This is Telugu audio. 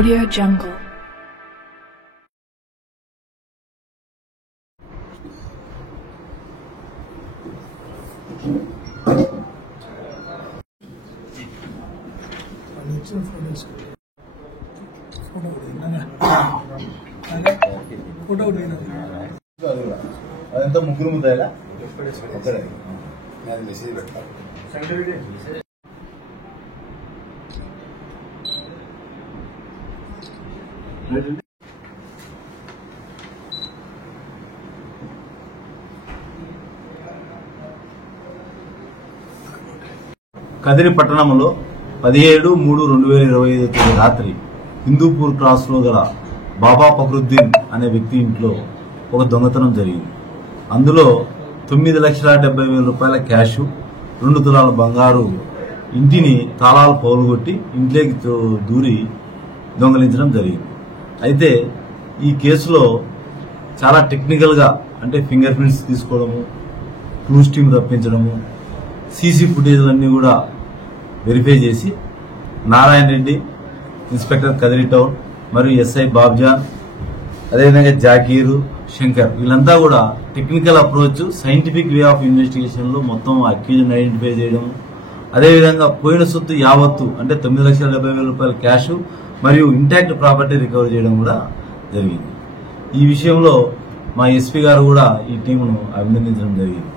Audio Jungle. అదంతా ముగ్గురు ముద్దాయిలా ఒకడే నేను మెసేజ్ పెడతాను. కదిరి పట్టణంలో 17/3/2025 రాత్రి హిందూపూర్ క్రాస్ లో గల బాబా ఫక్రుద్దీన్ అనే వ్యక్తి ఇంట్లో ఒక దొంగతనం జరిగింది. అందులో 9,70,000 రూపాయల క్యాష్, 2 తులాల బంగారు, ఇంటిని తాళాలు పౌలుగొట్టి ఇంట్లోకి దూరి దొంగలించడం జరిగింది. అయితే ఈ కేసులో చాలా టెక్నికల్ గా అంటే ఫింగర్ ప్రింట్స్ తీసుకోవడము, క్లూస్ టీమ్ రప్పించడము, సీసీ ఫుటేజ్లన్నీ కూడా వెరిఫై చేసి నారాయణ రెడ్డి, ఇన్స్పెక్టర్ కదిరి టౌన్ మరియు ఎస్ఐ బాబ్జాన్, అదేవిధంగా జాకీరు, శంకర్ వీళ్ళంతా కూడా technical approach, scientific way of investigation లో మొత్తం అక్యూజ్ని ఐడెంటిఫై చేయడం, అదేవిధంగా పోయిన సొత్తు యావత్తు అంటే 9,70,000 రూపాయల క్యాష్ మరియు ఇంటాక్ట్ ప్రాపర్టీ రికవర్ చేయడం కూడా జరిగింది. ఈ విషయంలో మా ఎస్పీ గారు కూడా ఈ టీంను అభినందించడం జరిగింది.